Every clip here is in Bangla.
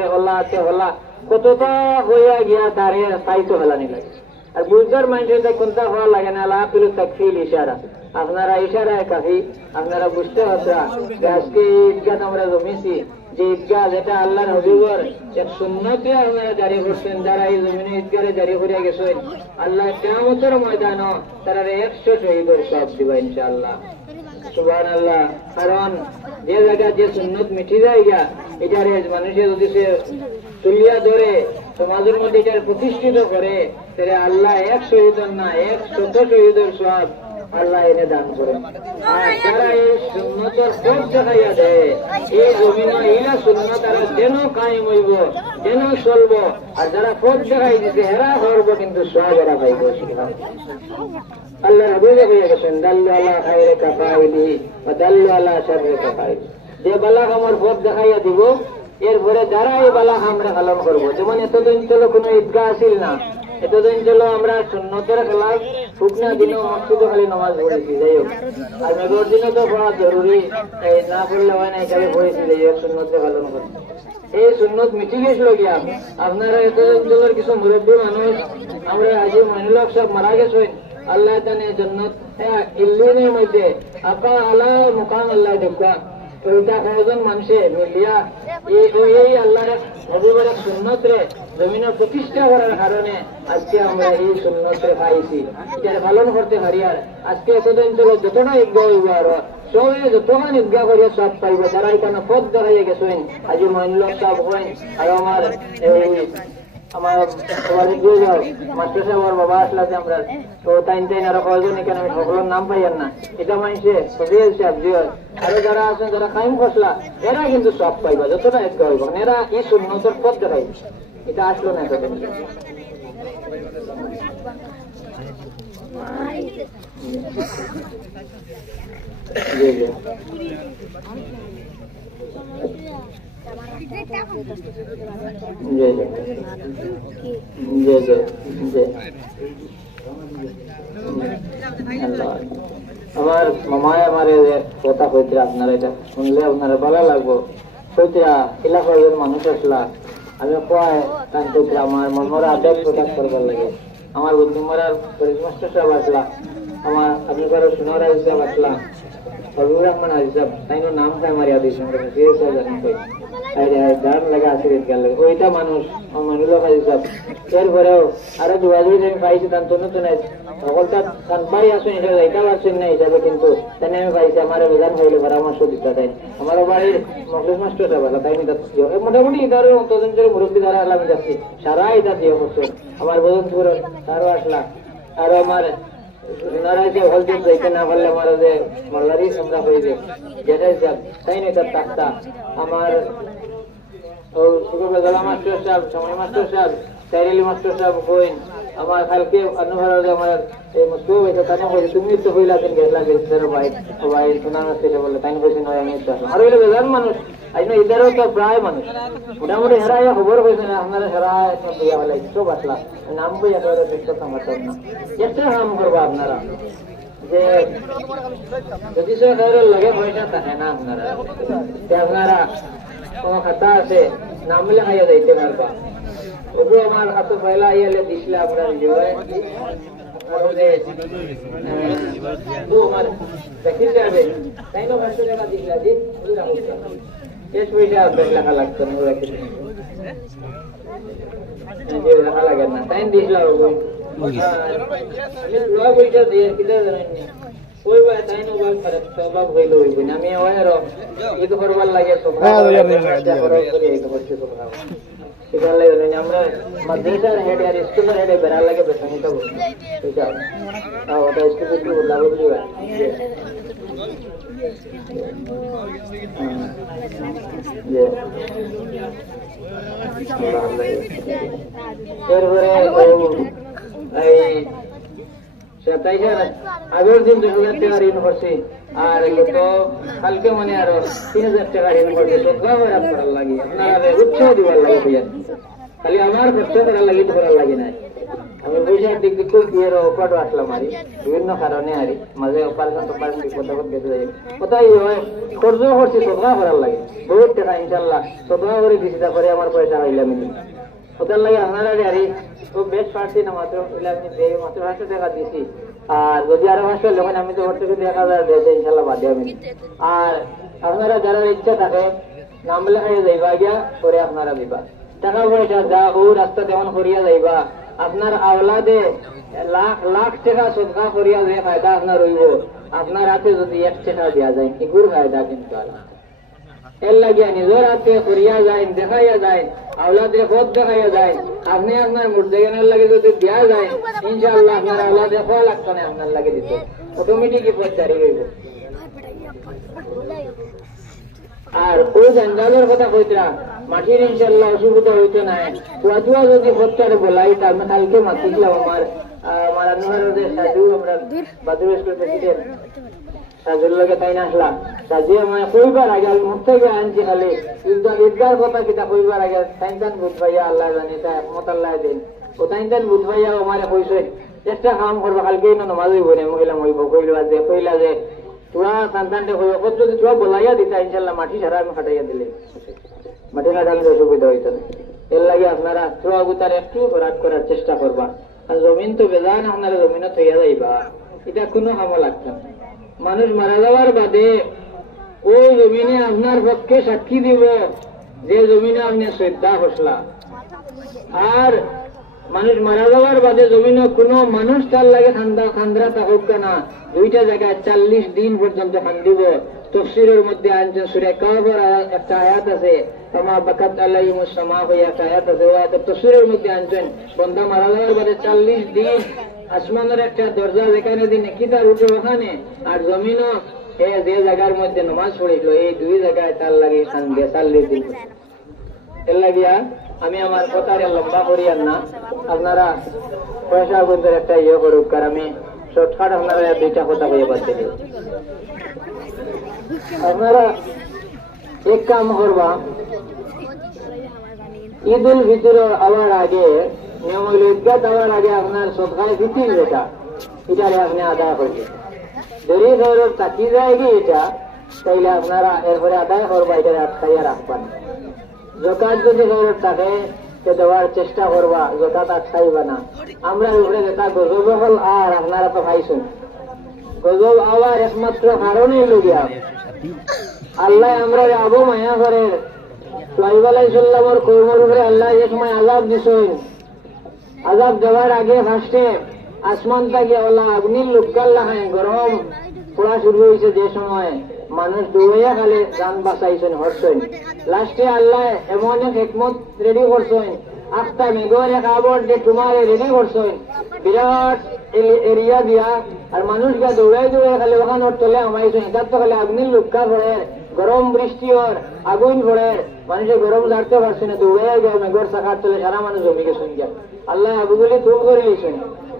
হলা কতটা হইয়া গিয়া তারে সাইতো হেলানি লাগে। আর বুঝদার মানুষের কোনটা হওয়া লাগে না, আলাপিল তাকফিল ইশারা, আপনারা ইশারায় কাফি, আপনারা বুঝতে হতরা যে আজকে ঈদগাহ আমরা জমিছি, যে ঈদগাহ যেটা আল্লাহর হবিবর এক সুন্নতে আপনারা জারি করছেন, যারা এই জমিনে ঈদগাহে জারি করিয়া গেছেন, আল্লাহ কিয়ামতের ময়দান তারা 100 শহীদের সব দিবা ইনশাআল্লাহ। সুবহানাল্লাহ। কারণ যে জায়গা যে সুন্নত মিটি যায় গা, এটারে মানুষে যদি সে তুলিয়া ধরে সমাজের মধ্যে এটার প্রতিষ্ঠিত করে, তাহলে আল্লাহ 1 শহীদের না 100 শহীদের সব আল্লাহ এনে দান করে। আর যারা এই সুন্নতের পথ দেখাইয়া দেয়, এই জমিন ইলা সুন্নত তারা যেন কায়েম হইব, যেন চলব, আর যারা পথ দেখাই দিতে হেরা করবো, কিন্তু সব এরা পাইব। আল্লাহ নবী হয়ে গেছেন, দাল্লু আলা খায়রে কাফাইলি ওয়া দাল্লু আলা শাররি কাফাইলি, যে বালা আমার পথ দেখাইয়া দিব, এরপরে যারা এই বালা আমরা পালন করবো। যেমন এতদিন চল কোনো ঈদগাহ আসিল না, এতদিন চল আমরা সুন্নতের খেলাফ শুকনা দিনও মসজিদে খালি নামাজ পড়েছি, যাই হোক। আর মেঘর দিনে তো পড়া জরুরি, না পড়লে হয় না, এখানে পড়েছি, যাই হোক, সুন্নতে পালন করি। এই সুন্নত মিটি গেছিল গিয়া আপনারা এতদিন চলের কিছু মুরব্বী মানুষ, আমরা আজি মহিলা সব মারা গেছেন, আল্লাহ জানে জন্নত ইল্লিনের মধ্যে আপা আলা মুকাম আল্লাহ ঢুকা ওইটা কয়েকজন মানুষে মিলিয়া এই আল্লাহর হবিবর সুন্নত রে জমিনের প্রতিষ্ঠা করার কারণে আজকে আমরা এই সুন্নত রে পাইছি, এটা পালন করতে পারি। আর আজকে এতদিন চলো যতটা ঈদগাহ হইব, আর সবাই যতক্ষণ ঈদগাহ করিয়া সব পাইব, যারা এখানে পথ দেখাইয়া গেছেন, আজি মহিলা সব হয়। আর আমার মাস্টার সাহেব বাবা আসলাতে আমরা তো তাই আরো কয়েকজন এখানে আমি সকলের নাম পাইয়ার না, এটা মানছে সফিয়াল সাহেব জি, আরো যারা আছেন যারা কায়েম খসলা, এরা কিন্তু সব পাইবা, যতটা ঈদগাহ হইব, এরা এই সুন্নতের পথ দেখাই, এটা আসলো না এতদিন। জি জি আমার মামায় আমার কথা কইতরা, আপনারা এটা শুনলে আপনারা ভালো লাগবো। কইতরা এলাকার মানুষ আসলা, আমি কয় কান কইতরা আমার মনমরা আবেগ প্রকাশ করবার লাগে। আমার বন্ধু মারার মাস্টার সাহেব আসলা, আমার আপনি কারো সোনারা হিসাব আসলা, ফজলুর রহমান হিসাব, তাই নাম খায় আমার ইয়াদ গান লাগা আশীর্বাদ গান লাগে, ওইটা মানুষ মানুষ হিসাব। এরপরেও আরো যোগাযোগ আমি পাইছি, তার নতুন সকলটা বাড়ি আসুন হিসাবে যাইতে পারছেন না হিসাবে, কিন্তু তাই আমি পাইছি আমার বেজান হইলে পরামর্শ দিতে দেয়। আমার বাড়ির মখলিস মাস্টার সাহেব তাই মোটামুটি ইদারও অন্তদিন ধরে মুরব্বী দ্বারা আলাম যাচ্ছি, সারা এটা দিয়ে করছেন। আমার বদনপুর তারও আসলা, আরো আমার নারায় যে হল দিন যাইতে না পারলে আমার যে মল্লারি আমরা হইবে যেটা হিসাব, তাই না তার টাকটা আমার শুক্রবেলা মাস্টার সাহেব, সময় মাস্টার সাহেব, সাইরেলি মাস্টার সাহেব কইন, আমার কালকে অনুভার আমার মুসলিম হয়েছে, তাই বলছি তুমি তো হইলা দিন গেছলা গেছিল ভাই ভাই শোনা থেকে বললে, তাই বলছি নয় আমি তো আর হইলে বেজান মানুষ আজ না ইদারও তো প্রায় মানুষ মোটামুটি হেরা খবর হয়েছে না, আপনারা হেরা দিয়া হলে সব আসলা নাম বই একেবারে দেখতে সম্ভব না। চেষ্টা কাম করবো আপনারা যে যদি সরকারের লগে পয়সা থাকে না, আপনারা কোনো খাতা আছে নাম লেখাইয়া যাইতে পারবা। ওগুলো আমার হাতে পয়লা আইয়ালে দিসলে আপনার দেখি যাবে, তাই না 500 টাকা দিসলা দিন শেষ পয়সা লেখা লাগতো না, লেখা লাগে না, তাই দিসলা পয়সা দিয়ে কিনা জানেননি ওই তাই স্বভাব হইল হইব না। আমি ঈদ করবার লাগে আমরা মাদ্রাসার হেড আর স্কুলের হেডে বেড়ার লাগে বেতন নিতে ওটা স্কুল কি বললাম এরপরে এই 27 আগের দিন 2000 টাকা ঋণ করছি, আর গত কালকে মানে আরো 3000 টাকা ঋণ করছে। সবগাঁও করার লাগে আপনারা উৎসাহ দিবার লাগে, খালি আমার কষ্ট করার লাগে তো করার লাগে না। আমি পয়সার দিক দিয়ে খুব বিয়ের অপারও আসলাম আরি বিভিন্ন কারণে আরি মাঝে অপারেশন কথা গেতে যাই কোথায় হয় খরচ করছি সদগা করার লাগে বহুত টাকা ইনশাল্লাহ সদগা করে দিছি তারপরে আমার পয়সা হইলাম ওটার লাগে আপনারা আরি খুব বেশ পারছি না মাত্র আমি মাত্র 500 টাকা দিছি আর যদি আরো 500 যখন আমি তো ওর থেকে 1000 দিয়েছি ইনশাল্লাহ বাদে আমি আর আপনারা যারা ইচ্ছা থাকে নাম লেখাই যাইবা গিয়া করে আপনারা দিবা টাকা পয়সা যা ও রাস্তা যেমন করিয়া যাইবা আপনার আওলাদে লাখ লাখ টাকা সদকা করিয়া যে ফায়দা আপনার রইব আপনার হাতে যদি 1 টাকা দেওয়া যায় এগুর ফায়দা কিন্তু এর লাগিয়া নিজের হাতে করিয়া যায় দেখাইয়া যায় আওলাদের পথ দেখাইয়া যায় আপনি আপনার মুর্দেগানের লাগে যদি দেওয়া যায় ইনশাআল্লাহ আপনার আওলাদে ফল লাগতো না আপনার লাগে দিত অটোমেটিক পথ জারি হইব আর ওই জঞ্জালের কথা কইতরা মাটির ইনশাল্লাহ অসুবিধা হইতো না কুয়াতুয়া যদি পথটারে বলাই আমি কালকে মাতিছিলাম আমার আনোয়ারের সাজু আমরা বাদুর স্কুল প্রেসিডেন্ট সাজুর লগে তাই না আসলাম সাজু আমার কইবার আগে মুখ থেকে আনছি খালি ঈদগার কথা কিতা কইবার আগে তাইনতান বুধ ভাইয়া আল্লাহ জানি তা একমত আল্লাহ দিন ও তাইনতান বুধ ভাইয়া আমার কইছে চেষ্টা কাম করবা কালকে নামাজ হইব না মহিলা হইব কইলা যে তোরা সন্তানটা হইব যদি তোরা বলাইয়া দিতা ইনশাল্লাহ মাটি ছাড়া আমি ফাটাইয়া দিলে মাটি ফাটানোর অসুবিধা হইত না এর লাগে আপনারা তোরা গুতার একটু ভরাট করার চেষ্টা করবা আর জমিন তো বেজান আপনারা জমিনে থইয়া যাইবা এটা কোনো কামো লাগতো না মানুষ মারা যাওয়ার বাদে ওই জমিনে আপনার পক্ষে সাক্ষী দিব যে জমিনে আপনি শ্রদ্ধা হসলা আর মানুষ মারা যাওয়ার বাদে জমিনে কোনো মানুষ তার লাগে খান্দ্রা থাকুক না দুইটা জায়গায় 40 দিন পর্যন্ত খান্দিব তফসিরের মধ্যে আনছেন সূরা কাহফের একটা আয়াত আছে তামা বাকাত আলাইহিমুস সামা হইয়া একটা আয়াত আছে ওই আয়াত তফসিরের মধ্যে আনছেন বান্দা মারা যাওয়ার বাদে 40 দিন আসমানের একটা দরজা যেখানে দিন কিতার উঠে ওখানে আর জমিনও যে জায়গার মধ্যে নামাজ পড়িল এই দুই জায়গায় তার লাগে খান্দে 40 দিন এর লাগিয়া আমি আমার কথারে লম্বা করিয়ার না আপনারা পয়সা গুনতে একটা করুক আর আমি শর্টকাট আপনারা দুইটা কথা হয়ে পাচ্ছি আপনারা এক কাম করবা ঈদ উল ফিতর আওয়ার আগে নিয়মগুলো ঈদগাহ দেওয়ার আগে আপনার সদকায় ফিতির যেটা এটারে আপনি আদায় করবেন যদি ধরো চাকরি যায় কি এটা তাইলে আপনারা এরপরে আদায় করবা এটারে আটকাইয়া রাখবেন জকাত যদি ধরো থাকে দেওয়ার চেষ্টা করবা জকাত আটকাইবা না আমরা উপরে যেটা গজব হল আর আপনারা তো পাইছেন গজব আওয়ার একমাত্র কারণে লুগিয়া আল্লাহ আমরা আবু মায়া করে সোহাইব আলাইহিসসালামের কওমের উপরে আল্লাহ যে সময় আযাব দিছেন আযাব দেওয়ার আগে ফার্স্টে আসমান থেকে আল্লাহ আগুনের লুকাল লাগায় গরম পড়া শুরু হয়েছে যে সময় মানুষ দৌড়াইয়া খালি জান বাঁচাইছেন হরছেন লাস্টে আল্লাহ এমন এক হিকমত রেডি করছেন আস্তা মেঘর এক আবর যে তোমার রেডি করছেন বিরাট এরিয়া দিয়া আর মানুষ গা দৌড়াই দৌড়াই খালি ওখানে তলে আমাইছেন এটার তো খালি আগুনের লুকা পড়ে গরম বৃষ্টি ওর আগুন পড়ে মানুষের গরম জানতে পারছে না দৌড়াইয়া গিয়ে মেঘর শাখার তলে সারা মানুষ জমি গেছেন গিয়া আল্লাহ আবুগুলি তুব করে দিয়েছেন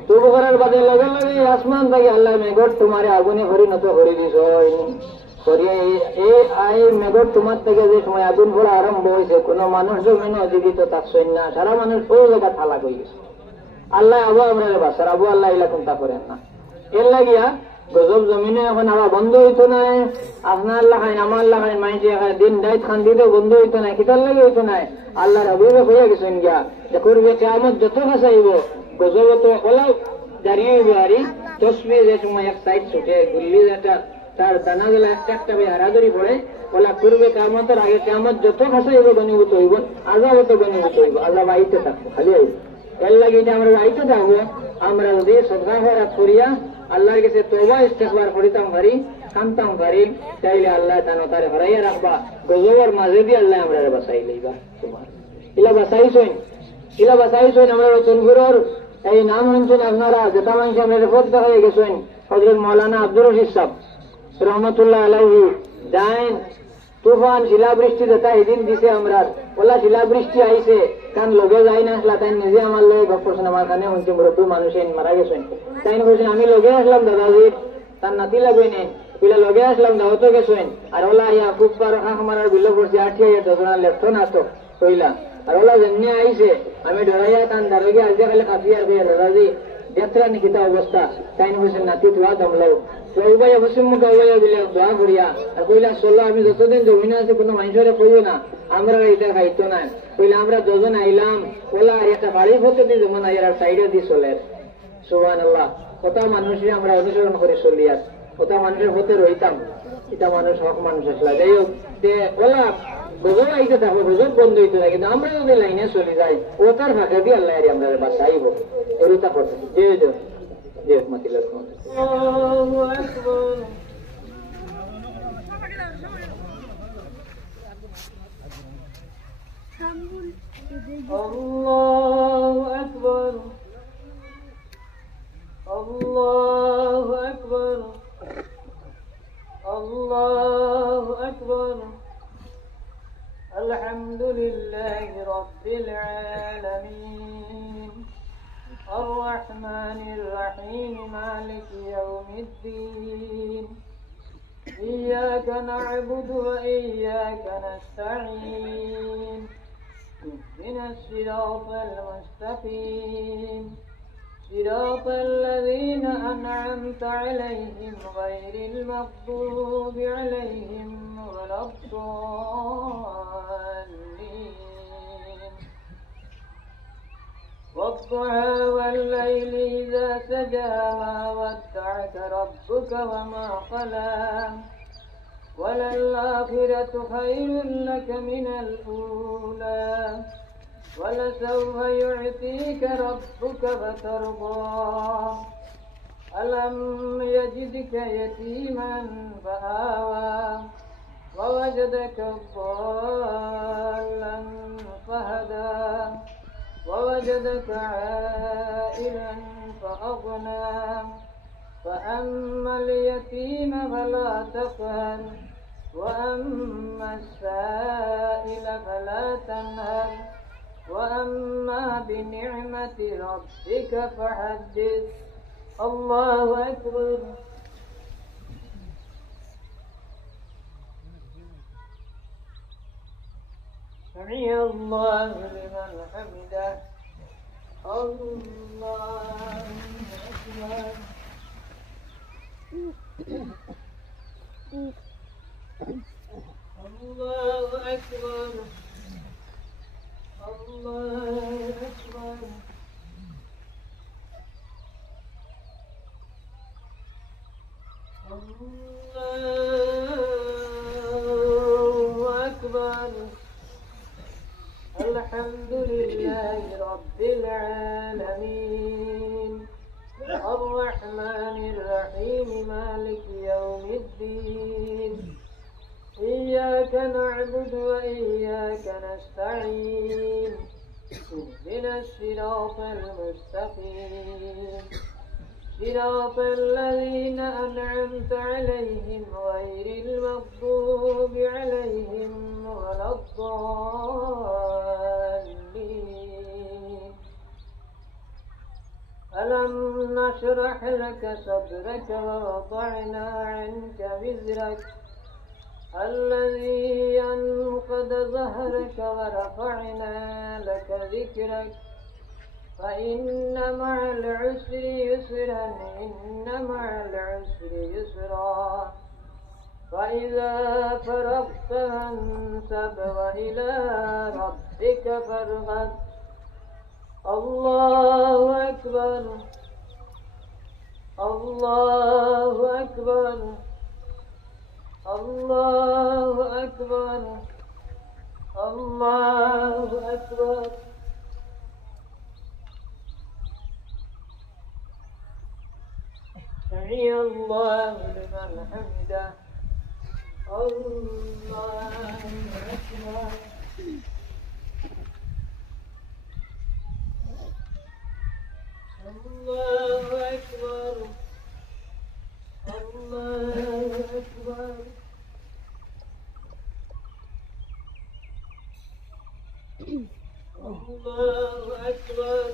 তুব করার বাদে লগে লগে আসমান থেকে আল্লাহ মেঘর তোমারে আগুনে পরিণত করে দিয়েছ এই মেঘর তোমার থেকে যে সময় আগুন পড়া আরম্ভ হয়েছে কোন মানুষ জমিনে জীবিত থাকছেন না সারা মানুষ ওই জায়গা থালা হয়ে গেছে আল্লাহ আবু আমরা বাসার আবু আল্লাহ এলাকুন তা করেন না এর লাগিয়া গজব জমিনে এখন আবার বন্ধ হইতো না আপনার লাগাইন আমার লাগাইন মাইন্ডে দিন ডাইট খান দিতে বন্ধ হইতো না কিতার লাগে হইতো না আল্লাহর হাবিবে হইয়া গেছেন গিয়া যে করবে কিয়ামত যত কাছাইব গজব তো ওলাও দাঁড়িয়ে হইবে আরি তসবি যে সময় এক সাইড ছুটে গুল্লি যেটা তার দানা গুলা একটা একটা হারাধরি পড়ে ওলা করবে কিয়ামতের আগে কিয়ামত যত কাছাইব গণীভূত হইব আযাব তো গণীভূত হইব আযাব আইতে থাকবো খালি আইব এর লাগে আমরা আইতে থাকবো আমরা যদি সদকা খয়রাত করিয়া আল্লাহর কাছে তওবা ইস্তিগফার করিতাম পারি কামতাম পারি তাইলে আল্লাহ তারে হরাইয়া রাখবা গজবের মাঝে দিয়ে আল্লাহ আমরা বাঁচাই লইবা ইলা বাঁচাইছেন আমরা রতনপুরের এই নাম শুনছেন আপনারা যেটা মানুষ আমরা রেপোর্ট দেখা গেছেন হযরত মাওলানা আব্দুর রশিদ সাহেব রহমতুল্লাহ আলাইহি জানেন তুফান শিলাবৃষ্টি যেটা এদিন দিছে আমরা ওলা শিলাবৃষ্টি আইছে কারণ লগে যাই না আসলা তাই নিজে আমার লগে গপ করছেন আমার কানে শুনছি মুরব্বী মানুষ মারা গেছেন তাই বলছেন আমি লগে আসলাম দাদাজির তার নাতি লাগবে নেই পিলা লগে আসলাম দাওয়াতো গেছেন আর ওলা ইয়া খুব পার আমার বিলো করছে আঠিয়া দোকান লেফট না তো কইলা আর ওলা যেমনি আইছে আমি ডরাইয়া তান দারোগে আজ খালি কাফিয়ার হয়ে দাদাজি যাত্রা নিকিতা অবস্থা তাই হোসেন নাতি ধোয়া দমলাও তো উবাই অবশ্যই মুখে উবাইয়া দিলে দোয়া করিয়া আর কইলা চলো আমি যতদিন জমিনে আছে কোনো মানুষের কইও না আমরা এটা খাইতো না কইলে আমরা দুজন আইলাম ওলা একটা বাড়ির পথে দিয়ে যেমন আর সাইডে দিয়ে চলে সুবহানাল্লাহ কত মানুষই আমরা অনুসরণ করে চলি আর কত মানুষের পথে রইতাম এটা মানুষ হক মানুষ আসলা যাই হোক যে ওলা গজব আইতে থাকবো গজব বন্ধ হইতে থাকে কিন্তু আমরা যদি লাইনে চলে যাই ও তার ফাঁকে দিয়ে আল্লাহ আমরা বাসাইব এরুতা করতে যে যে মাতি লক্ষ্য الله أكبر الله أكبر الله أكبر الحمد لله رب العالمين الرحمن الرحيم مالك يوم الدين إياك نعبد وإياك نستعين اهدنا الصراط المستقيم صراط الذين أنعمت عليهم غير المغضوب عليهم ولا الضالين والضحى والليل إذا سجى ما ودعك ربك وما قلى وللآخرة خير لك من الأولى ولسوف يعطيك ربك فترضى ألم يجدك يتيما فآوى ووجدك ضالا فهدى ووجدك عائلا فأغنى فأما اليتيم فلا تقهر وأما السائل فلا تنهر وأما بنعمة ربك فحدث الله أكبر سمع الله لمن حمده الله أكبر الله أكبر الله أكبر الله أكبر الحمد لله رب العالمين الرحمن الرحيم مالك يوم الدين إياك نعبد وإياك نستعين اهدنا الصراط المستقيم صراط الذين أنعمت عليهم غير المغضوب عليهم ولا الضالين ألم نشرح لك صدرك ووضعنا عنك وزرك الذي ينقض ظهرك ورفعنا لك ذكرك فإن مع العسر يسرا إن مع العسر يسرا فإذا فرغت فانصب وإلى ربك فارغب الله أكبر الله أكبر الله أكبر الله أكبر سمع الله لمن حمده الله أكبر الله أكبر الله أكبر الله أكبر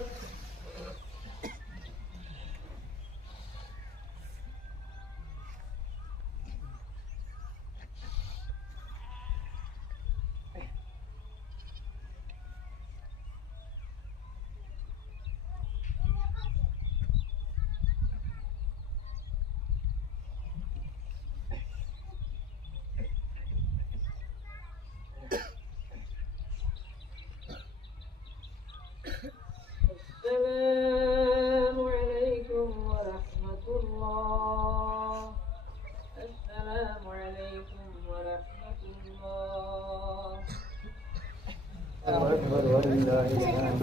أكبر ولله الحمد.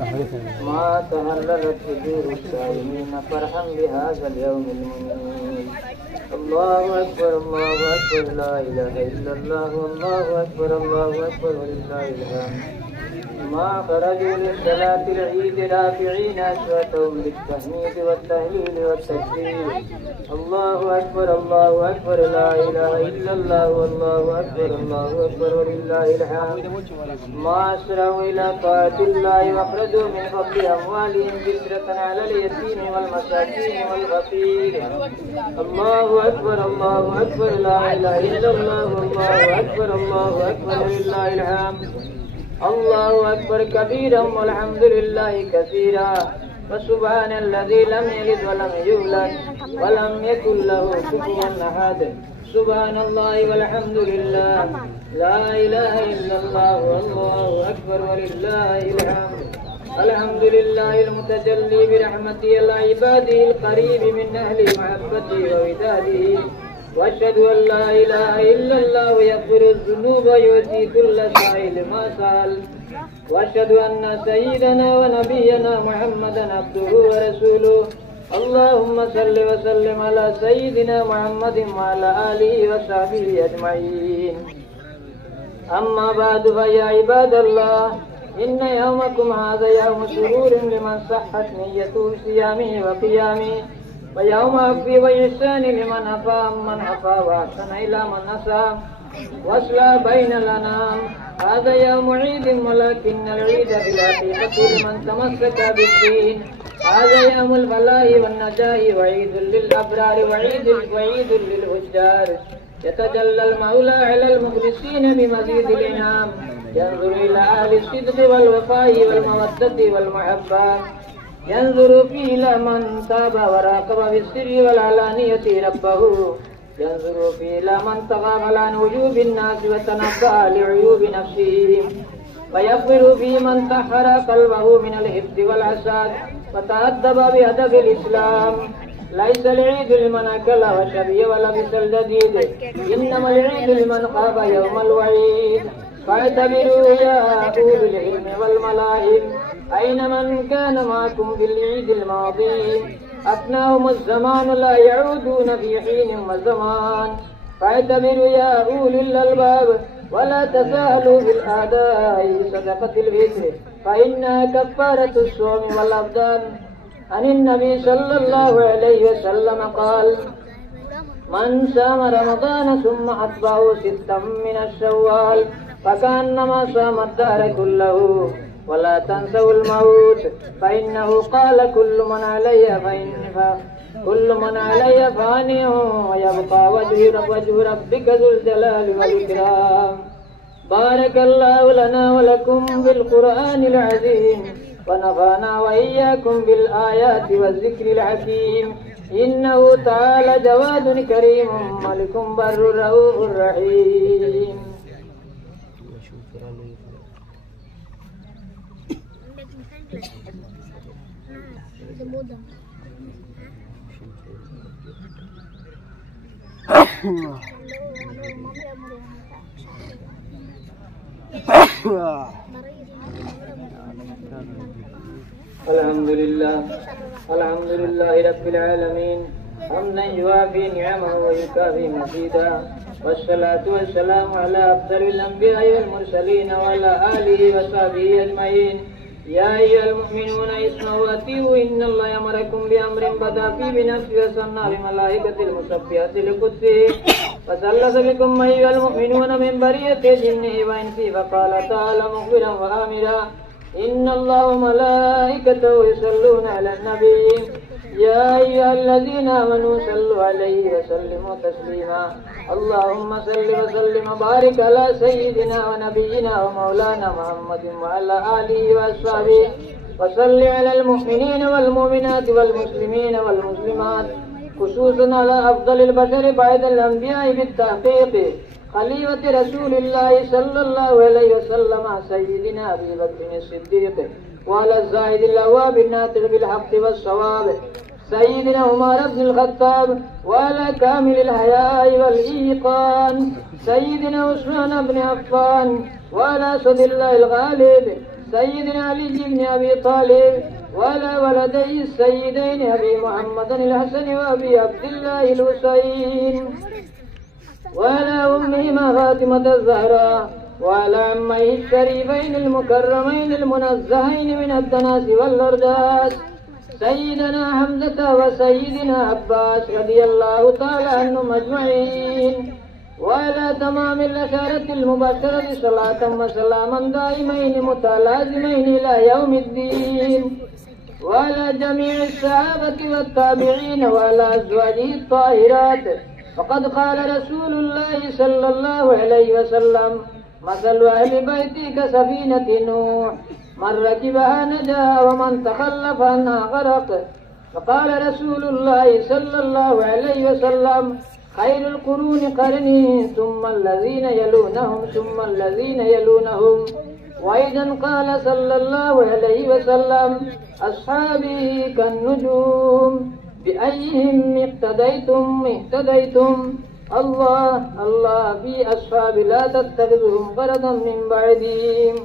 ما تهللت صدور الصائمين فرحا بهذا اليوم المنير. الله أكبر الله أكبر لا إله إلا الله والله أكبر الله أكبر ولله الحمد. ما خرجوا للصلاة العيد رافعين أصواتهم بالتحميد والتهليل والتكبير. الله أكبر الله أكبر لا إله إلا الله والله أكبر الله أكبر ولله الحمد. ما أسرعوا إلى طاعة الله وأخرجوا من فضل أموالهم بشرة على اليتيم والمساكين والفقير. الله أكبر الله أكبر لا إله إلا الله والله أكبر الله أكبر ولله الحمد. الله أكبر كبيرا والحمد لله كثيرا وسبحان الذي لم يلد ولم يولد ولم يكن له كفوا أحد. سبحان الله والحمد لله لا إله إلا الله والله أكبر ولله الحمد. الحمد لله المتجلي برحمته العباد القريب من أهل محبته ووداده. وأشهد أن لا إله إلا الله يغفر الذنوب ويؤتي كل سائل ما سأل. وأشهد أن سيدنا ونبينا محمدا عبده ورسوله. اللهم صل وسلم على سيدنا محمد وعلى آله وصحبه أجمعين. أما بعد فيا عباد الله إن يومكم هذا يوم سرور لمن صحت نيته صيامه وقيامه، ويوم عفو وإحسان لمن عفا من عفا وأحسن إلى من أساء وأصلح بين الأنام. هذا يوم عيد ولكن العيد في الحقيقة لمن تمسك بالدين. هذا يوم الفلاح والنجاة وعيد للأبرار وعيد للفجار. يتجلى المولى على المخلصين بمزيد الإنعام. ينظر إلى أهل الصدق والوفاء والمودة والمحبة. ينظر فيه إلى من تاب وراقب بالسر والعلانية ربه. ينظر فيه إلى من تغافل عن وجوب الناس وتنبه لعيوب نفسه. ويغفر فيه من طهر قلبه من الحقد والحسد وتأدب بأدب الإسلام. ليس العيد لمن أكل وشرب ولبس الجديد، إنما العيد لمن خاف يوم الوعيد. فاعتبروا يا أولي العلم والملاهب أين من كان معكم في العيد الماضي. أفناهم الزمان لا يعودون في حين وزمان. فاعتبروا يا أولي الألباب ولا تساهلوا بالأداء صدقة الفطر فإنها كفارة الصوم والأبدان. عن النبي صلى الله عليه وسلم قال: من صام رمضان ثم أتبعه 6 من الشوال فكأنما صام الدهر كله. ولا تنسوا الموت فإنه قال: كل من علي فان ويبقى وجه ربك ذو الجلال والإكرام. بارك الله لنا ولكم بالقرآن العظيم ونفعنا وإياكم بالآيات والذكر الحكيم. إنه تعالى جواد كريم ملك بر رؤوف رحيم. الحمد لله رب العالمين حمدا يوافي نعمه ويكافي مزيدا. والصلاة والسلام على أفضل الأنبياء والمرسلين وعلى آله وصحبه أجمعين. يا أيها المؤمنون اسمعوا وأطيعوا إن الله يأمركم بأمر بدأ فيه بنفسه وثنى بملائكة المسبحات لقدسه فثلث بكم أيها المؤمنون من برية جنه وإنسه. فقال تعالى مخبرا وآمرا: إن الله وملائكته يصلون على النبي يا أيها الذين آمنوا صلوا عليه وسلموا تسليما. اللهم صل وسلم وبارك على سيدنا ونبينا ومولانا محمد وعلى آله وأصحابه. وصل على المؤمنين والمؤمنات والمسلمين والمسلمات خصوصا على أفضل البشر بعد الأنبياء بالتحقيق خليفة رسول الله صلى الله عليه وسلم سيدنا أبي بكر الصديق، وعلى الزاهد الأواب الناطق بالحق والصواب سيدنا عمر بن الخطاب، وعلى كامل الحياء والإيقان سيدنا عثمان بن عفان، وعلى أسد الله الغالب سيدنا علي بن أبي طالب وعلى ولدي السيدين أبي محمد الحسن وأبي عبد الله الحسين وعلى أمهما فاطمة الزهراء وعلى عميه الشريفين المكرمين المنزهين من الدناس والأرداس سيدنا حمزة وسيدنا عباس رضي الله تعالى عنهم أجمعين وعلى تمام الأشارة المبشرة صلاة وسلاما دائمين متلازمين إلى يوم الدين وعلى جميع الصحابة والتابعين وعلى أزواجه الطاهرات فقد قال رسول الله صلى الله عليه وسلم مثل أهل بيتي كسفينة نوح من ركبها نجا ومن تخلف عنها غرق فقال رسول الله صلى الله عليه وسلم خير القرون قرني ثم الذين يلونهم ثم الذين يلونهم وأيضا قال صلى الله عليه وسلم أصحابي كالنجوم بأيهم اقتديتم اهتديتم الله الله في أصحاب لا تتخذهم غرضا من بعدهم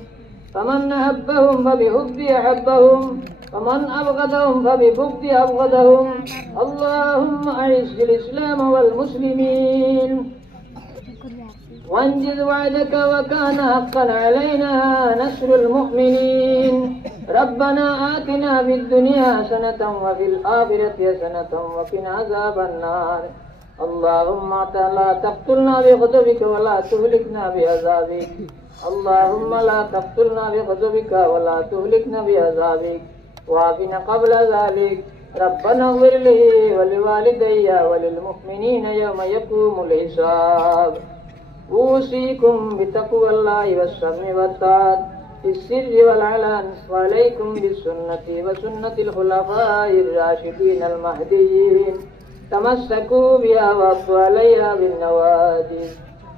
فمن أحبهم فبحبي أحبهم ومن أبغضهم فببغضي أبغضهم اللهم أعز الإسلام والمسلمين وانجز وعدك وكان حقا علينا نصر المؤمنين ربنا آتنا في الدنيا حسنة وفي الآخرة حسنة وقنا عذاب النار اللهم لا تقتلنا بغضبك ولا تهلكنا بعذابك اللهم لا تقتلنا بغضبك ولا تهلكنا بعذابك وعافنا قبل ذلك ربنا اغفر لي ولوالدي وللمؤمنين يوم يقوم الحساب أوصيكم بتقوى الله والسمع والطاعة في السر والعلن وعليكم بالسنة وسنة الخلفاء الراشدين المهديين تمسكوا بها وعضوا عليها بالنواجذ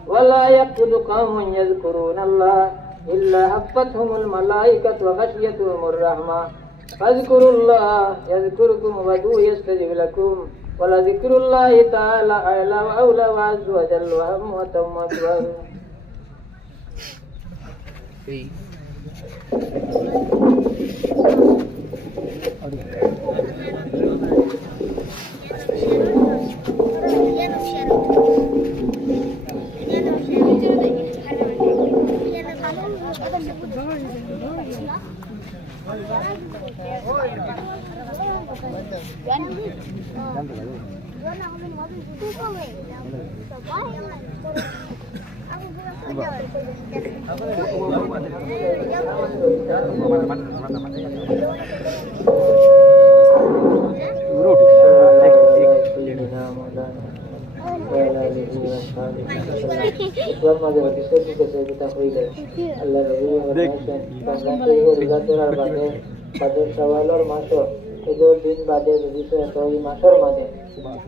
ولا يقعد قوم يذكرون الله إلا حفتهم الملائكة وغشيتهم الرحمة فاذكروا الله يذكركم وادعوه يستجب لكم ولذكر الله تعالى أعلى وأولى وعز وجل وهم وتم أكبر. সওয়ালের মাসও এদের দিন বাদে বিষয় তো এই মাসের মাঝে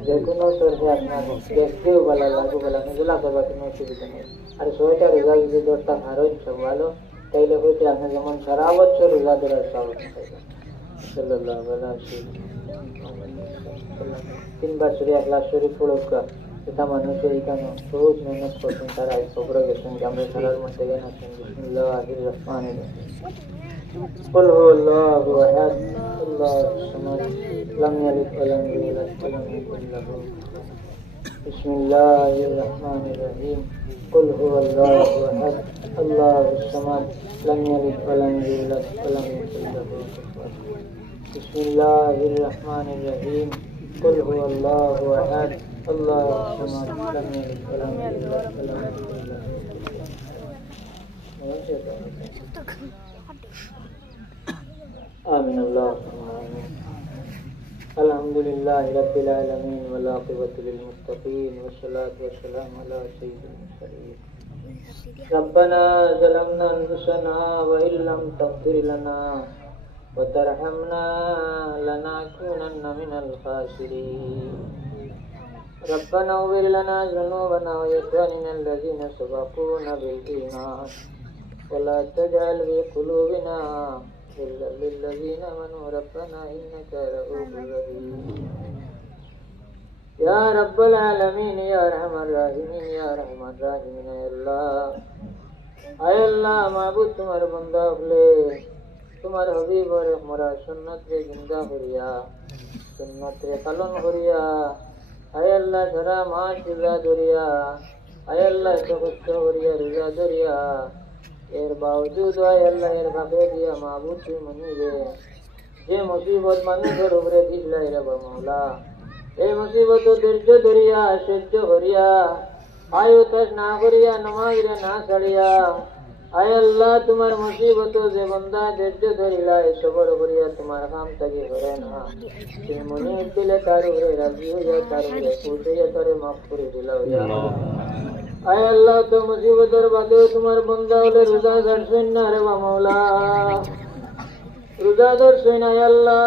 যে কোনো সরষে আপনার দেখতেও ভালো লাগবে বলে এগুলা করবার কোনো অসুবিধা নেই আর ছয়টা রোজা যদি 10টা হারণ সওয়াল তাইলে হইতে আপনি যেমন সারা বছর রোজা ধরার সওয়াল সাল্লাল্লাহু আলাইহি তিনবার শরীফ একলা শরীফ পড়ুকা এটা মানুষের এখানে বহুত মেহনত করছেন তারা খবরে গেছেন যে আমরা সারার মধ্যে জ্ঞান আছেন বিসমিল্লাহির রহমানির রহিম قل هو الله احد الله الصمد لم يلد ولم يولد ولم يكن له بسم الله الرحمن الرحيم قل هو الله احد الله الصمد لم يلد ولم يولد ولم يكن له بسم الله الرحمن الرحيم قل هو الله احد الله الصمد لم يلد ولم يولد ولم يكن له آمين اللهم آمين الحمد لله رب العالمين والعاقبة للمتقين والصلاة والسلام على سيد المرسلين ربنا ظلمنا أنفسنا وإن لم تغفر لنا وترحمنا لنكونن من الخاسرين ربنا اغفر لنا ذنوبنا وإخواننا الذين سبقونا بالإيمان ولا تجعل في قلوبنا غلا للذين آمنوا ربنا إنك رؤوف رحيم يا رب العالمين يا أرحم الراحمين يا أرحم الراحمين يا الله আয় আল্লাহ মাহবুব তোমার বন্দা হলে তোমার হবিবর মরা সুন্নত রে জিন্দা করিয়া সুন্নত রে পালন করিয়া আয় আল্লাহ ধরা মাস রোজা ধরিয়া আয় আল্লাহ এত কষ্ট করিয়া রোজা ধরিয়া এর বাবজুদ আয় আল্লাহ এর ভাবে দিয়া মাহবুব তুই মনিবে যে মুসিবত মানুষের উপরে দিলাই রে মাওলা এই মুসিবত ধৈর্য ধরিয়া সহ্য করিয়া আয়ু তাস না করিয়া নমাজ রে না ছাড়িয়া আয় আল্লাহ তোমার মুসিবত যে বন্দা ধৈর্য ধরিলা সবর করিয়া তোমার কাম তাকে করে না তুমি মনে দিলে তার উপরে রাজি হইয়া তার উপরে পৌঁছাইয়া তারে মাফ করে দিলা আয় আল্লাহ তো মুসিবতের বাদেও তোমার বন্দা হলে রোজা ধরছেন না রে মাওলা রোজা ধরছেন আয় আল্লাহ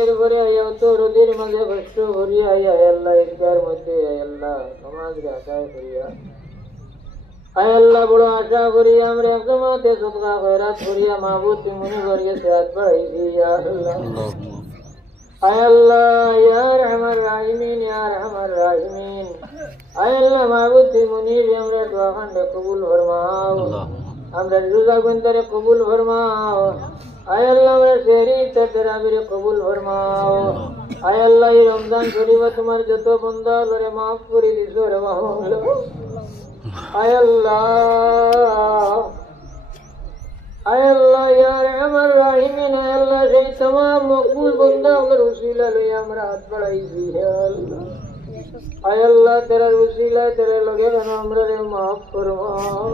এরপরে আয়াও তো রোদের মাঝে কষ্ট করিয়া আয় আল্লাহ ঈদগার মধ্যে আয় আল্লাহ নামাজ রে আদায় করিয়া আয় আল্লাহ বড় আশা করি আমরা একজমাতে সদকা খয়রাত করিয়া মাহবুব তুমি মনে করিয়া সেহাত বাড়াইছি ইয়া আল্লাহ আয় আল্লাহ ইয়া রহমান রাহিমিন ইয়া রহমান রাহিমিন আয় আল্লাহ মাহবুব তুমি মনে আমরা দোয়া খান্ডে কবুল ফরমাও আমরা রোজা বন্দারে কবুল ফরমাও আয় আল্লাহ আমরা সেহরি তারাবিরে কবুল ফরমাও আয় আল্লাহ এই রমজান শরীফ তোমার যত বন্দা করে মাফ করে দিছো রে মাওলা আয় আল্লাহ ইয়া রহমান রাহিমিন আয় আল্লাহ সেই तमाम মকবুল বান্দাদের উসিলা লই আমরা হাত বাড়াইছি হে আল্লাহ আয় আল্লাহ তেরার উসিলা তেরে লগে আমরা রে মাফ ফরমাও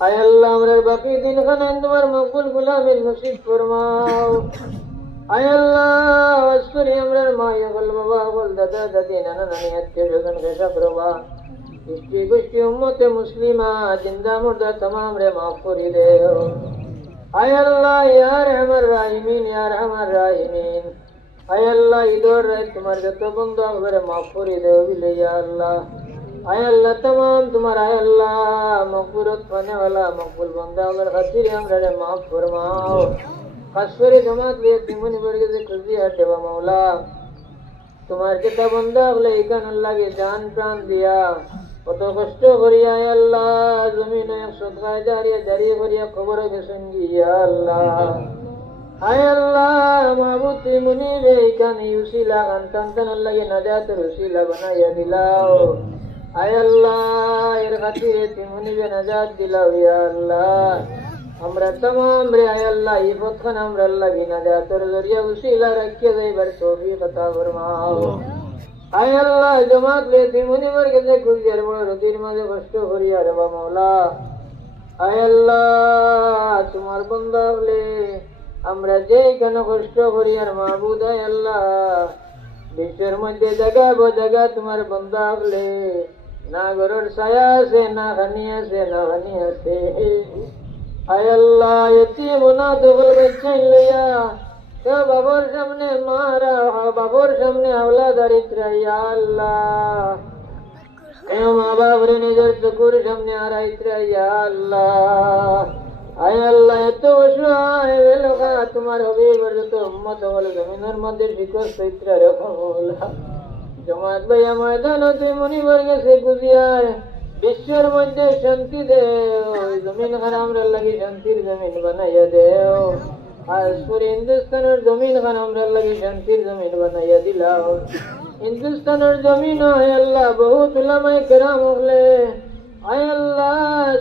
আয় আল্লাহ আমরা বাকি দিন খানে তোমার মকবুল গুলামের নসিব ফরমাও আয় আল্লাহ আসরি আমরা মা ইয়াগল বাবা বল দাদা দাদি নানা নানি আত্মীয় স্বজন খেসা প্রভা इष्टि गुष्टि उम्मत मुस्लिमा जिंदा मुर्दा तमाम रे माफ करी दे आय अल्लाह या रहमान राहिमीन या रहमान राहिमीन आय अल्लाह इधर रे तुम्हारे जत बंदा रे माफ करी दे बिले या अल्लाह आय अल्लाह तमाम तुम्हारा आय अल्लाह मगफिरत पाने वाला मकबूल बंदा अगर खातिर हम रे माफ फरमाओ खासकरे जमात ले तिमनी वर्ग से खुशी हटे वा मौला तुम्हारे जत बंदा अगले इकान अल्लाह के जान प्राण दिया কত কষ্ট করিয়া আল্লাহ জমিনে সদকা জারিয়া জারিয়া করিয়া কবর গেছেন গিয়া আল্লাহ আয় আল্লাহ মাহবুব তুই মুনিবে এখানে উসিলা কান্তান আল্লাহকে নাজাতের উসিলা বানাইয়া দিলাও আয় আল্লাহ এর খাতিরে তুই মুনিবে নাজাত দিলাও ইয়া আল্লাহ আমরা तमाम রে আয় আল্লাহ এই পথখান আমরা আল্লাহকে নাজাতের জরিয়া উসিলা রাখিয়া যাইবার তৌফিক আতা ফরমাও আয় আল্লাহ জমাত লে তিমুনি মর গেছে কুলজার বড় রতির মাঝে কষ্ট করিয়া রে মাওলা আয় আল্লাহ তোমার বান্দা হলে আমরা যে কেন কষ্ট করি আর মাহবুদ আয় আল্লাহ বিশ্বের মধ্যে জায়গা তোমার বান্দা হলে না ঘরের ছায়া আছে না খানি আছে না হানি আছে আয় আল্লাহ এতিম না দখল বেচাই লইয়া বাবর সামনে মারা বাবর সামনে আওলা দারিদ্র ইয়া আল্লাহ মা বাবরে নিজের চকুর সামনে আরাইত্র ইয়া আল্লাহ আয় আল্লাহ এত অসহায় লোকা তোমার হবিবর যত উম্মত বলে জমিনের মধ্যে শিকর চৈত্র রকম জমাত ভাইয়া ময়দান তুই মনিবর গেছে গুজিয়ার বিশ্বের মধ্যে শান্তি দেও জমিন খারামরা লাগি শান্তির জমিন বানাইয়া দেও আর পুরো হিন্দুস্তানের জমিন খান আমরা লাগি শান্তির জমিন বানাইয়া দিলাও হিন্দুস্তানের জমিন আয় আল্লাহ বহুত উলামায়ে কেরাম হলে আয় আল্লাহ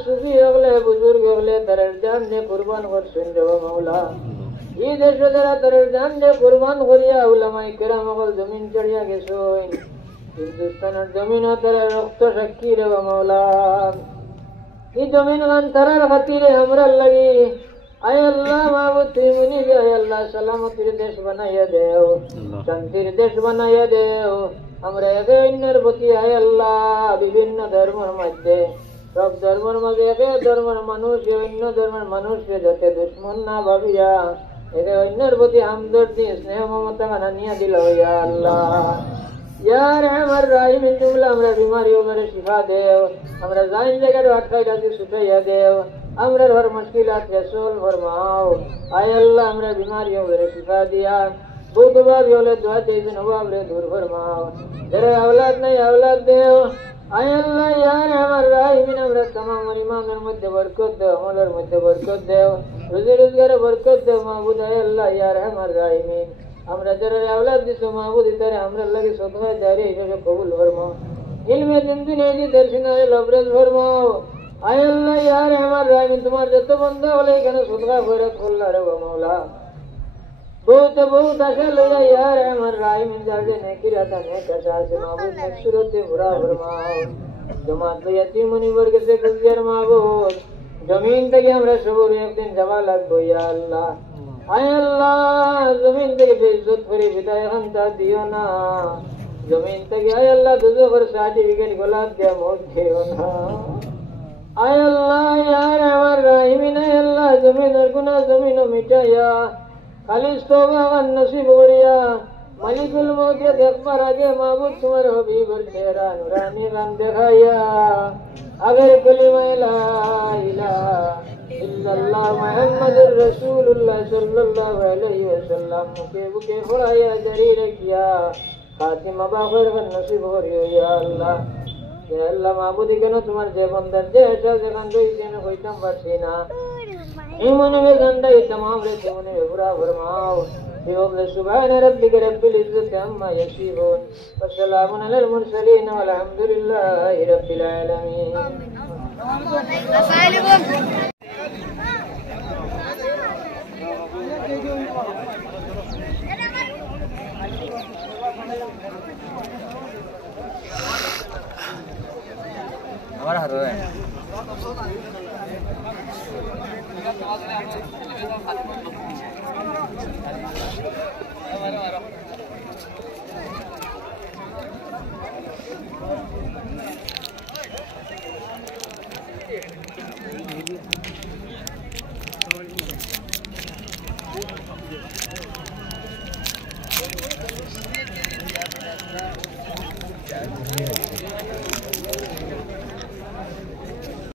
সুফি হলে বুজুর্গ হলে তাদের জান দিয়ে কুরবান করছেন রে মাওলা এই দেশে যারা তাদের জান দিয়ে কুরবান করিয়া উলামায়ে কেরাম হল জমিন চড়িয়া গেছেন হিন্দুস্তানের জমিন তারা রক্ত সাক্ষী রে মাওলা এই জমিন খান তারার খাতিরে আমরা লাগি আয় আল্লাহ মাহবুব তুই মুনিবে আয় আল্লাহ সালামতির দেশ বানাইয়া দেও শান্তির দেশ বানাইয়া দেও আমরা একে অন্যের প্রতি আয় আল্লাহ বিভিন্ন ধর্মের মধ্যে সব ধর্মের মাঝে একে ধর্মের মানুষ অন্য ধর্মের মানুষকে যাতে দুশ্মন না ভাবিয়া একে অন্যের প্রতি হামদর্দি স্নেহ মমতা বানানিয়া দিল ইয়া আল্লাহ ইয়া রহমান রাহিম তুমি আমরা বিমারি ওমরে শিফা দেও আমরা জাইন জায়গার আটকাইটাকে ছুটাইয়া দেও আমরা হর মুশকিলাত রসুল ফরমাও আয় আল্লাহ আমরা বিমারিयों में शिफा दिया बुधवार योले दुआ दे दिन हुआ हमरे दूर फरमाओ तेरे औलाद नहीं औलाद देओ আয় আল্লাহ ইয়া আরহামার রাহিমিন আমরা তামাম ইমানের মধ্যে বরকত দাও, আমলের মধ্যে বরকত দাও, রুজি রোজগারে বরকত দাও মাহবুদ। আয় আল্লাহ ইয়া আরহামার রাহিমিন আমরা যারা আওলাদ দিছো মাহবুদ তারে আমরা লাগি সদকা জারি হিসেবে কবুল ফরমাও। ইলমে দিন দুনিয়া দি দর্শনারে লবরেজ ফরমাও। আয় আল্লাহ ইয়া আরহামার রাহিমিন তোমার যত বান্দা হলে এখানে সদকা খয়রাত করলা রে মাওলা। बहुत बहुत आशा लगा यार अमर राहिम जागे नेकी राता ने कशा से माबूद मकसूरत बुरा फरमाओ। जमात में यतीम मुनि वर्ग से गुजर माबूद जमीन तक हमरा सबूर एक दिन जवा लग गो या अल्लाह। आय अल्लाह जमीन तक बेइज्जत करी विदाय हंता दियो ना। जमीन तक आय अल्लाह तुझे पर सर्टिफिकेट गुलाब दिया मौत खेओ ना। आय अल्लाह यार अमर राहिम ने अल्लाह जमीन और गुनाह जमीन मिटाया खालिस तौबा व नसीब वरिया मलिकुल मौत के देखकर आगे माबूद तुम्हारे हबीबर चेहरा नूरानी रंग दिखाया। अगर कलिमा ला इलाहा इल्लल्लाह मुहम्मदुर रसूलुल्लाह सल्लल्लाहु अलैहि वसल्लम के बुके फराया जारी रखिया खातिमा बाखर व नसीब वरिया या अल्लाह। या अल्लाह माबूद केनो तुम्हारे जे बंदर जे ऐसा जगन कोई केनो कोई तम बरसीना ईमान में गंदा तमाम रे तुमने बुरा फरमाओ। सुभान रब्बिक रब्बिल इज्जति अम्मा यसिफून व सलामुन अलल मुरसलीन वल्हम्दुलिल्लाहि रब्बिल आलमीन।